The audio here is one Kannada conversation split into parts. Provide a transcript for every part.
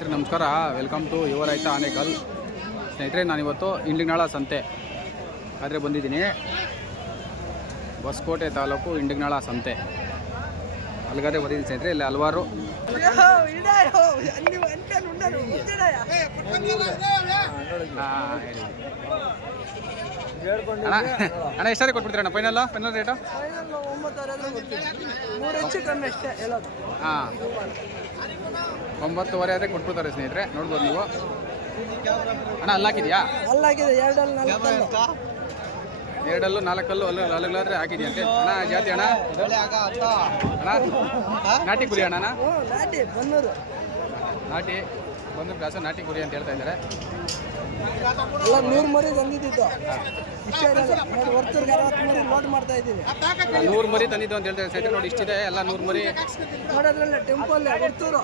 ಸ್ನೇಹಿತರೆ ನಮಸ್ಕಾರ. ವೆಲ್ಕಮ್ ಟು ಯುವ ರೈತ ಆನೇಕಲ್ ಸ್ನೇಹಿತರೆ ನಾನಿವತ್ತು ಇಂಡಿಗ್ನಾಳ ಸಂತೆ ಆದರೆ ಬಂದಿದ್ದೀನಿ. ಹೊಸಕೋಟೆ ತಾಲೂಕು ಇಂಡಿಗ್ನಾಳ ಸಂತೆ. ಅಲ್ಲಿಗಾದ್ರೆ ಬಂದಿದ್ದೀನಿ ಸ್ನೇಹಿತರೆ ಇಲ್ಲಿ ಹಲವಾರು. ಅಣ್ಣ ಅಣ್ಣ ಎಷ್ಟಾದ್ರೆ ಕೊಟ್ಬಿಡ್ತೀರಣ್ಣ ಫೈನಲ್ಲ ಫೈನಲ್ ರೇಟು ಹಾಂ. ಒಂಬತ್ತುವರೆ ಆದರೆ ಕೊಟ್ಬಿಡ್ತಾರೆ ಸ್ನೇಹಿತರೆ. ನೋಡ್ಬೋದು ನೀವು. ಅಣ್ಣ ಅಲ್ಲಾಕಿದ್ಯಾ ಅಲ್ಲಾಕಿದೆ ಅಲ್ಲಾಗಿದೆ ಎರಡಲ್ಲಿ ನಾಲ್ಕಲ್ಲ. ಎರಡಲ್ಲೂ ನಾಲ್ಕಲ್ಲೂ ಅಲ್ಲೂ ಅಲ್ಲಿಗಾದ್ರೆ ಹಾಕಿದ್ಯಂತೆ ಅಣ್ಣ ಜಾತಿ ಅಣ್ಣ? ಅಣ್ಣ ನಾಟಿ ಕುರಿ ಅಣ್ಣ ನಾಟಿ ನಾಟಿ. ಬಂದು ಗ್ಲಾಸ್ ನಾಟಿ ಕುರಿ ಅಂತ ಹೇಳ್ತಾ ಇದ್ದಾರೆ. ಎಲ್ಲ ನೂರು ಮರಿ ತಂದಿದ್ದು ಇಷ್ಟೇ ಇರೋದು ನೋಡಿ ವರ್ತೂರ್ಗೆ ಅರವತ್ತು ಮರಿ ಲೋಡ್ ಮಾಡ್ತಾ ಇದ್ದೀನಿ ನೂರು ಮರಿ ತಂದಿದ್ದು ಅಂತ ಹೇಳ್ತಾರೆ ಸ್ನೇಹಿತರೆ ನೋಡಿ ಇಷ್ಟಿದೆ ಎಲ್ಲ ನೂರು ಮರಿ. ನೋಡೋದ್ರಲ್ಲ ಟೆಂಪಲ್ ವರ್ತೂರು.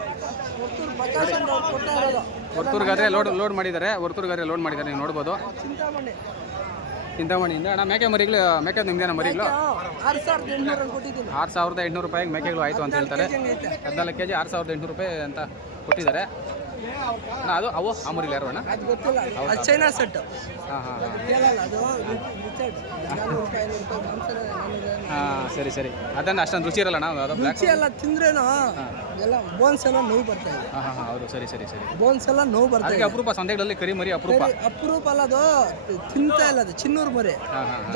ವರ್ತೂರು ಪ್ರಕಾಶ್ ಅಂತ ಅವ್ರು ಕೊಡ್ತಾ ಇರೋದು. ಹೊರ್ತೂರ್ಗಾದ್ರೆ ಲೋಡ್ ಲೋಡ್ ಮಾಡಿದ್ದಾರೆ. ಹೊರ್ತೂರ್ಗಾದ್ರೆ ಲೋಡ್ ಮಾಡಿದ್ದಾರೆ ನೀವು ನೋಡ್ಬೋದು. ಚಿಂತಾಮಣಿ. ಚಿಂತಾಮಣಿಯಿಂದ ಅಣ್ಣ ಮೇಕೆ ಮರಿಗಳು ಮೇಕೆ ನಿಮ್ದೇನ ಮರಿಗಳು? ಆರು ಸಾವಿರದ ಎಂಟುನೂರು ರೂಪಾಯಿಗೆ ಮೇಕೆಗಳು ಆಯಿತು ಅಂತ ಹೇಳ್ತಾರೆ. ಹದಿನಾಲ್ಕು ಕೆ ಜಿ ಆರು ಸಾವಿರದ ಎಂಟುನೂರು ರೂಪಾಯಿ ಅಂತ ಕೊಟ್ಟಿದ್ದಾರೆ. ಅಣ್ಣ ಅದು ಅವು ಮರಿಗಳು ಯಾರು ಅಣ್ಣ? ಅದು ಚೈನಾ ಸೆಟ್ ಹಾಂ ಹಾಂ ಹಾಂ. ಸರಿ ಸರಿ. ಅದನ್ನು ಅಷ್ಟೊಂದು ರುಚಿ ಇರಲ್ಲ ನಾವು ಅದು ರುಚಿ ಎಲ್ಲ ತಿಂದ್ರೇನು ಎಲ್ಲ ಬೋನ್ಸ್ ಎಲ್ಲ ನೋವು ಬರ್ತಾ ಇದೆ. ಹಾಂ ಹಾಂ ಹೌದು ಸರಿ ಸರಿ ಸರಿ. ಬೋನ್ಸ್ ಎಲ್ಲ ನೋವು ಬರ್ತಾ ಇದೆ. ಅಪರೂಪ ಸಂತೆಗಳಲ್ಲಿ ಕರಿ ಮರಿ ಅಪರೂಪ. ಅಪರೂಪ ಅಲ್ಲ ಅದು ತಿಂತ ಇಲ್ಲ ಅದು ಚಿನ್ನೂರು ಮರಿ.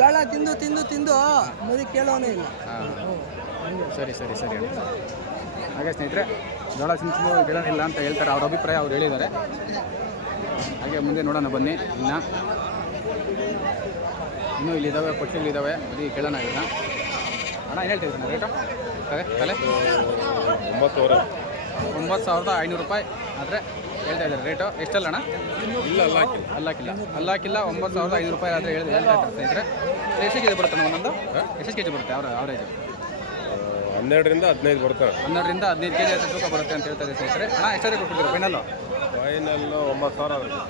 ಜೋಳ ತಿಂದು ತಿಂದು ತಿಂದು ಮರಿ ಕೇಳೋನೇ ಇಲ್ಲ. ಹಾಂ. ಸರಿ ಸರಿ ಸರಿ ಅಣ್ಣ. ಹಾಗೆ ಸ್ನೇಹಿತರೆ ಜೋಳ ಸಿಂಚು ಗಿಡನಿಲ್ಲ ಅಂತ ಹೇಳ್ತಾರೆ. ಅವ್ರ ಅಭಿಪ್ರಾಯ ಅವ್ರು ಹೇಳಿದ್ದಾರೆ. ಹಾಗೆ ಮುಂದೆ ನೋಡೋಣ ಬನ್ನಿ. ಇನ್ನು ಇನ್ನೂ ಇಲ್ಲಿದ್ದಾವೆ ಪಟ್ಟಿಗಳಿದ್ದಾವೆ ಬರೀ ಕೇಳೋಣ ಇಲ್ಲ. ಅಣ್ಣ ಏನು ಹೇಳ್ತಿದ್ದೀನಿ ರೇಟು ತಲೆ ತಲೆ? ಒಂಬತ್ತುವರೆ. ಒಂಬತ್ತು ಸಾವಿರದ ಐನೂರು ರೂಪಾಯಿ. ಆದರೆ ಹೇಳ್ತಾ ಇದ್ದಾರೆ ರೇಟು. ಎಷ್ಟಲ್ಲ ಅಣ್ಣ? ಇಲ್ಲ ಅಲ್ಲ ಹಾಕಿಲ್ಲ. ಅಲ್ಲಾಕಿಲ್ಲ ಅಲ್ಲಾಕಿಲ್ಲ ಒಂಬತ್ತು ಸಾವಿರದ ಐನೂರು ರೂಪಾಯಿ ಆದರೆ ಹೇಳ್ತಾ ಹೇಳ್ತಾ ಇದ್ದಾರೆ ಸ್ನೇಹಿತರೆ. ಕೆ ಜಿ ಬರುತ್ತೆ ಅಣ್ಣ ಒಂದೊಂದು? ಎಷ್ಟು ಕೆ ಜಿ ಬರುತ್ತೆ ಅವ್ರ ಅವರೇಜ್? ಹನ್ನೆರಡರಿಂದ ಹದಿನೈದು ಬರ್ತಾರೆ ಹನ್ನೆರಡರಿಂದ ಹದಿನೈದು ಕೆ ಜಿ ತೂಕ ಬರುತ್ತೆ ಅಂತ ಹೇಳ್ತಾರೆ ಸ್ನೇಹಿತರೆ. ಅಣ್ಣ ಎಷ್ಟೇ ಕೊಟ್ಬಿಡ್ತೀರಾ? ಫೈನಲ್ಲು ಫೈನಲ್ಲು ಒಂಬತ್ತು ಸಾವಿರ ಆಗುತ್ತೆ.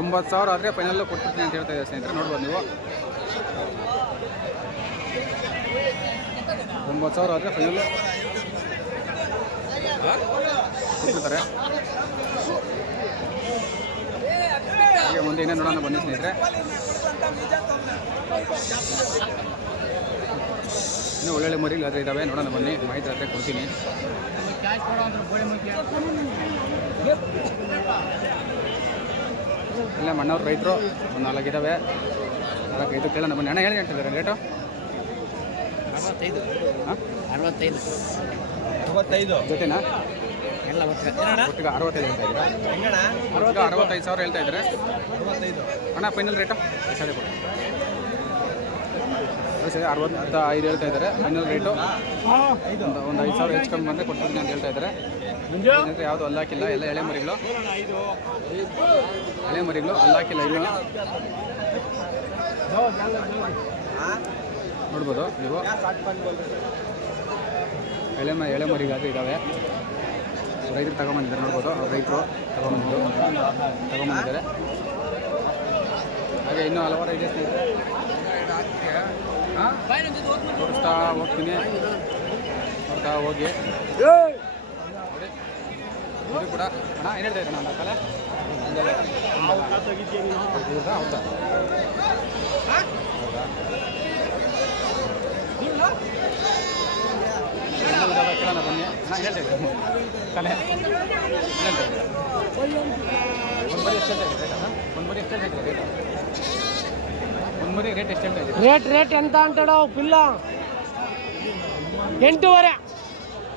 ಒಂಬತ್ತು ಸಾವಿರ ಆದರೆ ಫೈನಲ್ಲು ಕೊಟ್ಟಿರ್ತೀನಿ ಅಂತ ಹೇಳ್ತಾ ಇದ್ದಾರೆ ಸ್ನೇಹಿತರೆ? ನೋಡ್ಬೋದು ನೀವು. ಒಂಬತ್ತು ಸಾವಿರ ಆದರೆ ಫೈನಲ್ಲು ಕೊಟ್ಬಿಡ್ತಾರೆ. ಮುಂದೆ ಇನ್ನೇ ನೋಡೋಣ ಬನ್ನಿ ಸ್ನೇಹಿತರೆ. ಇನ್ನೂ ಒಳ್ಳೊಳ್ಳೆ ಮರಿಗಳು ಆದರೆ ಇದ್ದಾವೆ ನೋಡೋಣ ಬನ್ನಿ. ಮಾಹಿತಿ ಆದರೆ ಕೊಡ್ತೀನಿ. ಇಲ್ಲ ಮಣ್ಣವ್ರ ರೈತರು ಒಂದು ನಾಲ್ಕು ಇದ್ದಾವೆ ನಾಲ್ಕೈದು ಕೇಳೋಣ ಬನ್ನಿ. ಅಣ್ಣ ಹೇಳಿ ಹೇಳ್ತಿದ್ದಾರೆ ರೇಟು ಅರವತ್ತೈದು. ಅರವತ್ತೈದು. ಅರವತ್ತೈದು. ಜೊತೆನಾ? ಎಲ್ಲ ಒಟ್ಟಿಗೆ. ಅರವತ್ತೈದು ಹೇಳ್ತಾ ಇದ್ದೀರಾ? ಅರವತ್ತೈದು ಸಾವಿರ ಹೇಳ್ತಾ ಇದ್ದಾರೆ. ಅಣ್ಣ ಫೈನಲ್ ರೇಟು ಸರಿ ಕೊಡಿ. ಅದು ಸರಿ, ಅರವತ್ತ ಐದು ಹೇಳ್ತಾ ಇದ್ದಾರೆ. ಫೈನಲ್ ರೇಟು ಒಂದು ಒಂದು ಐದು ಸಾವಿರ ಹೆಚ್ಚು ಕಮ್ಮಿ ಬಂದರೆ ಕೊಡ್ತೀನಿ ಅಂತ ಹೇಳ್ತಾ ಇದ್ದಾರೆ. ಏನಂದ್ರೆ ಯಾವುದು ಅಲ್ಲಾಕಿಲ್ಲ, ಎಲ್ಲ ಎಳೆ ಮರಿಗಳು. ಎಳೆ ಮರಿಗಳು ಅಲ್ಲಾಕಿಲ್ಲ ಇಲ್ಲ ನೋಡ್ಬೋದು ನೀವು ಎಳೆ ಮ ಎಳೆ ಮರಿಗಾದ್ರೆ ಇದ್ದಾವೆ ರೈತರು ತಗೊಂಬಂದಿದ್ದಾರೆ, ನೋಡ್ಬೋದು. ರೈತರು ತಗೊಂಬಂದಿದ್ದು. ತಗೊಂಬಂದಿದ್ದಾರೆ. ಹಾಗೆ ಇನ್ನೂ ಹಲವಾರು ಇದೆ. ತೋರಿಸ್ತಾ ಹೋಗ್ತೀನಿ. ನೋಡ್ತಾ ಹೋಗಿ. ಇದು ಕೂಡ ಅಣ್ಣ, ಏನು ಹೇಳ್ತಾ ಇದ್ದೀನಿ ತಲೆ? ಹೌದಾ? ಹೌದಾ? ಕೇಳೋಣ ಬನ್ನಿ ಅಣ್ಣ ಹೇಳ್ತಾ ಇದ್ದೀನಿ ಕಲೆ ಹೇಳ್ತಾ ಇದ್ದೀನಿ ಒಂದು ಬರಿ ಎಷ್ಟು ಹೇಳ್ತಾ ಇದ್ದೀರಿ ಒಂದು ಎಷ್ಟು ಹೇಳ್ತಾ ರೇಟ್ ರೇಟ್ ರೇಟ್ ಎಂತ ಅಂತಾಡೋ ಪಿಲ್ಲ ಎಂಟೂವರೆ.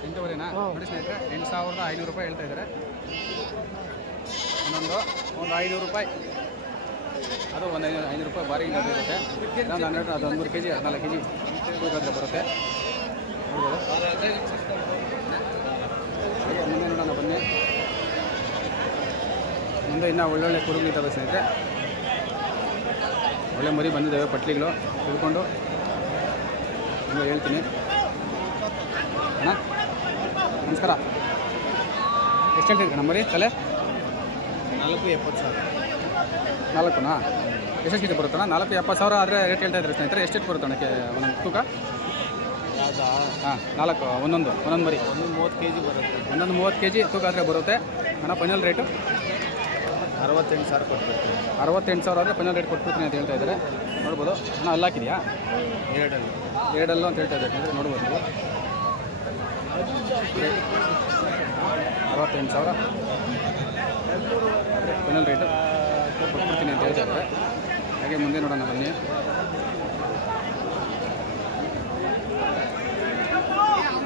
ಎಂಟೂವರೆನಾ? ನೋಡಿ ಸ್ನೇಹಿತರೆ ಎಂಟು ಸಾವಿರದ ಐನೂರು ರೂಪಾಯಿ ಹೇಳ್ತಾ ಇದ್ದಾರೆ. ಇನ್ನೊಂದು ಒಂದು ಐನೂರು ರೂಪಾಯಿ. ಅದು ಒಂದು ಐನೂರು ಐನೂರು ರೂಪಾಯಿ ಬಾರಿ ಗಂಟೆ ಇರುತ್ತೆ ಇನ್ನೊಂದು ಹನ್ನೆರಡು ಅದು ಒಂದು ಮೂರು ಕೆ ಜಿ ಹದಿನಾಲ್ಕು ಕೆ ಜಿ ಗಂಟೆ ಬರುತ್ತೆ. ಮುಂದೆ ನೋಡೋಣ ಬನ್ನಿ. ಮುಂದೆ ಇನ್ನೂ ಒಳ್ಳೊಳ್ಳೆ ಕುರುಗಳಿದ್ದಾವೆ ಸ್ನೇಹಿತರೆ. ಒಳ್ಳೆ ಮರಿ ಬಂದಿದ್ದಾವೆ ಪಟ್ಲಿಗಳು. ತಿಳ್ಕೊಂಡು. ಹೇಳ್ತೀನಿ. ಅಣ್ಣ ನಮಸ್ಕಾರ. ಎಷ್ಟು ಹೇಳ್ತಿದ್ರಿ ನಮ್ಮ ಮರಿ ತಲೆ? ನಾಲ್ಕು ಎಪ್ಪತ್ತು ಸಾವಿರ. ನಾಲ್ಕುನಾ? ಎಷ್ಟು ಎಷ್ಟೆಷ್ಟು ಜಿ ಬರುತ್ತಣ್ಣ? ನಾಲ್ಕು ಎಪ್ಪತ್ತು ಸಾವಿರ ಆದರೆ ರೇಟ್ ಹೇಳ್ತಾ ಇದ್ದಾರೆ ಸ್ನೇಹಿತರೆ. ಎಷ್ಟು ಬರುತ್ತೆ ಅಣ್ಣಕ್ಕೆ ಒಂದೊಂದು ತೂಕ? ಹಾಂ ನಾಲ್ಕು ಒಂದೊಂದು ಒಂದೊಂದು ಮರಿ. ಒಂದೊಂದು ಮೂವತ್ತು ಕೆ ಜಿ ಬರುತ್ತೆ. ಒಂದೊಂದು ಮೂವತ್ತು ಕೆ ಜಿ ತೂಕ ಆದರೆ ಬರುತ್ತೆ. ಅಣ್ಣ ಫೈನಲ್ ರೇಟು ಅರವತ್ತೆಂಟು ಸಾವಿರ ಕೊಟ್ಬಿಡ್ತೀನಿ. ಅರವತ್ತೆಂಟು ಸಾವಿರ ಆದರೆ ಫೈನಲ್ ರೇಟ್ ಕೊಟ್ಬಿಡ್ತೀನಿ ಅಂತ ಹೇಳ್ತಾ ಇದ್ದಾರೆ. ನೋಡ್ಬೋದು. ಹಣ ಅಲ್ಲಿ ಹಾಕಿದೆಯಾ? ಎರಡಲ್ಲಿ. ಎರಡಲ್ಲೂ ಅಂತ ಹೇಳ್ತಾ ಇದ್ದಾರೆ. ಅಂದರೆ ನೋಡ್ಬೋದು ನೀವು. ಅರವತ್ತೆಂಟು ಸಾವಿರ. ಫೈನಲ್ ರೇಟು ಕೊಟ್ಬಿಡ್ತೀನಿ ಅಂತ ಹೇಳ್ತಾ ಇದ್ದಾರೆ. ಹಾಗೆ ಮುಂದೆ ನೋಡೋಣ ಬನ್ನಿ.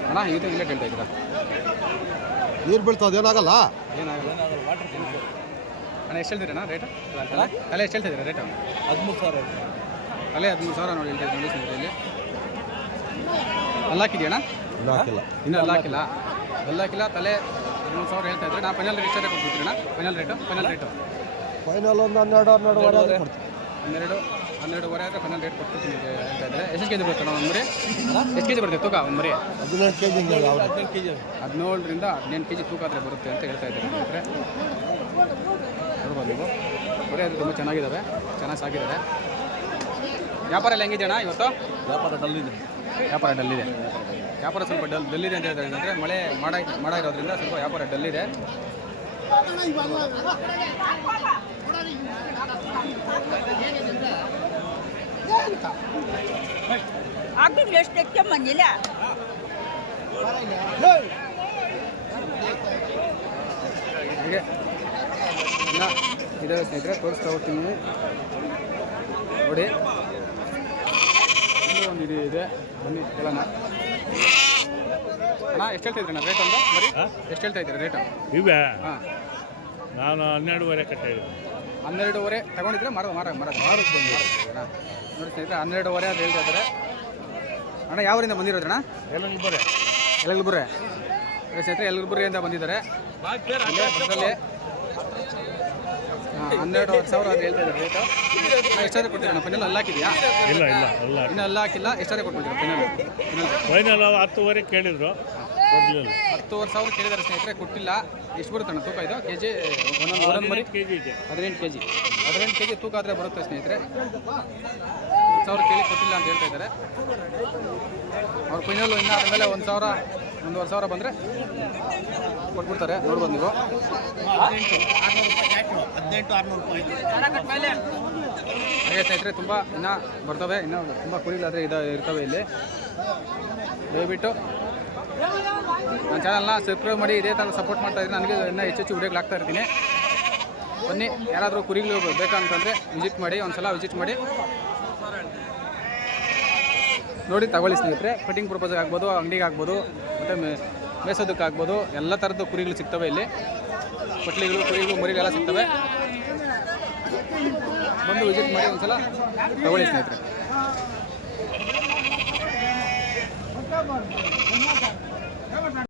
ಅಣ್ಣ ಇದು ಇಲ್ಲೇ ಕೇಳ್ತಾ ಇದ್ದೀರಾ? ನೀರು ಬೀಳ್ತದೆ ಏನಾಗಲ್ಲ? ಏನಾಗಲ್ಲ. ಅಣ್ಣ ಎಷ್ಟು ಹೇಳ್ತೀರಣ್ಣ ರೇಟು ತಲೆ ಎಷ್ಟು ಹೇಳ್ತಿದ್ದೀರಾ ರೇಟು ಹದಿಮೂರು ಸಾವಿರ ತಲೆ ಹದಿಮೂರು ಸಾವಿರ ನೋಡಿ ಹೇಳ್ತಾ ನೋಡಿ ಸ್ನೇಹಿತರೆ ಇಲ್ಲಿ. ಅಲ್ಲಿ ಹಾಕಿದ್ಯಣ್ಣ ಇನ್ನೂ ಹಾಕಿಲ್ಲ. ಇನ್ನೂ ಅಲ್ಲಿ ಹಾಕಿಲ್ಲ. ಅಲ್ಲಿ ಹಾಕಿಲ್ಲ ತಲೆ ಹದಿಮೂರು ಸಾವಿರ ಹೇಳ್ತಾ ಇದ್ರೆ ನಾ ಫೈನಲ್ ರೇಟ್ ಎಷ್ಟೇ ಕೊಟ್ಬಿಡ್ತೀರಣ್ಣ final rate final rate final ಒಂದು ಹನ್ನೆರಡು ಹನ್ನೆರಡುವರೆ ಆದ್ರೆ ಹನ್ನೆರಡು ಹನ್ನೆರಡುವರೆ ಆದರೆ ಫೈನಲ್ ರೇಟ್ ಕೊಟ್ಬಿಡ್ತೀನಿ ಅಂತ ಹೇಳ್ತಾ ಇದ್ದಾರೆ ಎಷ್ಟು ಕೆ ಜಿ ಬರುತ್ತೆ ಅಣ್ಣ ಒಂದು ಮರಿ? ಎಷ್ಟು ಕೆ ಜಿ ಬರುತ್ತೆ ತೂಕ ಒಂದು ಮರಿ? ಹದಿನೆಂಟು ಕೆ ಜಿ ಹದಿನೆಂಟು ಕೆ ಜಿ ಹದಿನೇಳರಿಂದ ಹದಿನೆಂಟು ಕೆ ಜಿ ತೂಕ ಆದರೆ ಬರುತ್ತೆ ಅಂತ ಹೇಳ್ತಾ ಇದ್ದಾರೆ ನೋಡ್ಬೋದು ನೀವು. ಬರೀ ಅದು ತುಂಬ ಚೆನ್ನಾಗಿದ್ದಾವೆ ಚೆನ್ನಾಗಿ ಸಾಕಿದ್ದಾರೆ ವ್ಯಾಪಾರ ಎಲ್ಲ ಹೆಂಗಿದೆಯಣ್ಣ ಇವತ್ತು? ವ್ಯಾಪಾರ ಡಲ್ ಇದೆ ವ್ಯಾಪಾರ ಡಲ್ಲಿದೆ. ಇದೆ ವ್ಯಾಪಾರ ಸ್ವಲ್ಪ ಡಲ್ ಡಲ್ಲಿದೆ ಇದೆ ಅಂತ ಹೇಳ್ತಾರೆ ಅಂದರೆ ಮಳೆ ಮಾಡ ಮಾಡ ಇರೋದ್ರಿಂದ ಸ್ವಲ್ಪ ವ್ಯಾಪಾರ ಡಲ್ ಇದೆ ಎಷ್ಟು ಬಂದಿಲ್ಲ ಹಾಗೆ. ಇನ್ನು ಇದೆ ಸ್ನೇಹಿತರೆ ತೋರಿಸ್ತಾ ಹೋಗ್ತೀನಿ ನೋಡಿ ಒಂದು ಇದು ಇದೆ. ಬನ್ನಿ ಕೇಳೋಣ. ಅಣ್ಣ ಎಷ್ಟು ಹೇಳ್ತಾ ಇದ್ರಣ್ಣ ರೇಟ್ ಒಂದು ಬರೀ ಎಷ್ಟು ಹೇಳ್ತಾ ಇದ್ದೀರಾ ರೇಟು ಇವೆ ಹಾಂ. ನಾನು ಹನ್ನೆರಡುವರೆ ಕಟ್ಟ ಹನ್ನೆರಡುವರೆ ತಗೊಂಡಿದ್ರೆ ಮಾರ ಮರ ಮಾರ ಮಾರಕ್ಕೆ ಬಂದು. ನೋಡಿ ಸ್ನೇಹಿತರೆ ಹನ್ನೆರಡುವರೆ ಅದು ಹೇಳ್ತಾ ಇದ್ದಾರೆ. ಅಣ್ಣ ಯಾವರಿಂದ ಬಂದಿರೋದಣ್ಣ ಎಲ್ಲರಿಬ್ಬರೇ ಯಲಗಲ್ಬುರೆ. ಸ್ನೇಹಿತರೆ ಯಲಗಲ್ಬುರೆಯಿಂದ ಬಂದಿದ್ದಾರೆ. ಹನ್ನೆರಡು ಸಾವಿರ ಅಂತ ಹೇಳ್ತಾ ಇದ್ದಾರೆ ರೇಟು ಎಷ್ಟಾದ್ರೆ ಕೊಡ್ತೀರಣ್ಣ? ಫೈನಲ್ ಅಲ್ಲಿ ಹಾಕಿದ್ಯಾ? ಇಲ್ಲ ಇಲ್ಲ ಅಲ್ಲ ಇನ್ನೂ ಅಲ್ಲಿ ಹಾಕಿಲ್ಲ ಎಷ್ಟಾದ್ರೆ ಕೊಟ್ಬಿಟ್ಟಿರೋ ಫೈನಲ್ ಫೈನಲ್ ಫೈನಲ್ ಹತ್ತುವರೆ ಕೇಳಿದ್ರು. ಕೊಡಲಿಲ್ಲ. ಹತ್ತುವರೆ ಸಾವಿರ ಕೇಳಿದ್ದಾರೆ ಸ್ನೇಹಿತರೆ ಕೊಟ್ಟಿಲ್ಲ. ಎಷ್ಟು ಬರುತ್ತಣ್ಣ ತೂಕ ಇದು? ಕೆ ಜಿ ಒಂದೊಂದು ಒಂದೊಂದು ಮರಿ? ಕೆ ಜಿ ಇದೆ. ಹದಿನೆಂಟು ಕೆ ಜಿ ಹದಿನೆಂಟು ಕೆ ಜಿ ತೂಕ ಆದರೆ ಬರುತ್ತೆ ಸ್ನೇಹಿತರೆ. ಸಾವಿರ ಕೇಳಿ ಕೊಟ್ಟಿಲ್ಲ ಅಂತ ಹೇಳ್ತಾ ಇದ್ದಾರೆ. ಅವ್ರ ಫೈನಲ್ ಇನ್ನು ಆದಮೇಲೆ ಒಂದು ಸಾವಿರ ಒಂದೂವರೆ ಸಾವಿರ ಬಂದರೆ ಕೊಟ್ಬಿಡ್ತಾರೆ. ನೋಡ್ಬೋದು ನೀವು. ಹದಿನೆಂಟು ಆರುನೂರು ಹಾಗೆ ಸ್ನೇಹಿತರೆ, ತುಂಬ ಇನ್ನೂ ಬರ್ತವೆ. ಇನ್ನೂ ತುಂಬ ಕುರಿಗಳಾದರೆ ಇದು ಇರ್ತವೆ ಇಲ್ಲಿ. ದಯವಿಟ್ಟು ನನ್ನ ಚಾನಲ್ನ ಸಬ್ಸ್ಕ್ರೈಬ್ ಮಾಡಿ, ಇದೇ ಥರ ಸಪೋರ್ಟ್ ಮಾಡ್ತಾ ಇದ್ದೀನಿ ನನಗೆ ಇನ್ನೂ ಹೆಚ್ಚು ವಿಡಿಯೋಗಳು ಆಗ್ತಾ ಇರ್ತೀನಿ. ಬನ್ನಿ, ಯಾರಾದರೂ ಕುರಿಗಳು ಬೇಕಂತಂದರೆ ವಿಸಿಟ್ ಮಾಡಿ ಒಂದು ಸಲ ವಿಸಿಟ್ ಮಾಡಿ. ನೋಡಿ ತಗೊಳ್ಳಿ ಸ್ನೇಹಿತರೆ. ಕಟಿಂಗ್ ಪರ್ಪಸ್ಗೆ ಆಗ್ಬೋದು, ಅಂಗಡಿಗೆ ಆಗ್ಬೋದು, ಮತ್ತು ಮೇಸೋದಕ್ಕೆ ಆಗ್ಬೋದು, ಎಲ್ಲ ಥರದ್ದು ಕುರಿಗಳು ಸಿಗ್ತವೆ ಇಲ್ಲಿ. ಪಟ್ಲಿಗಳು, ಕುರಿಗಳು, ಮರಿಗಳೆಲ್ಲ ಸಿಗ್ತವೆ. ಬಂದು ವಿಸಿಟ್ ಮಾಡಿ ಒಂದ್ಸಲ ತಗೊಳ್ಳಿ ಸ್ನೇಹಿತರೆ.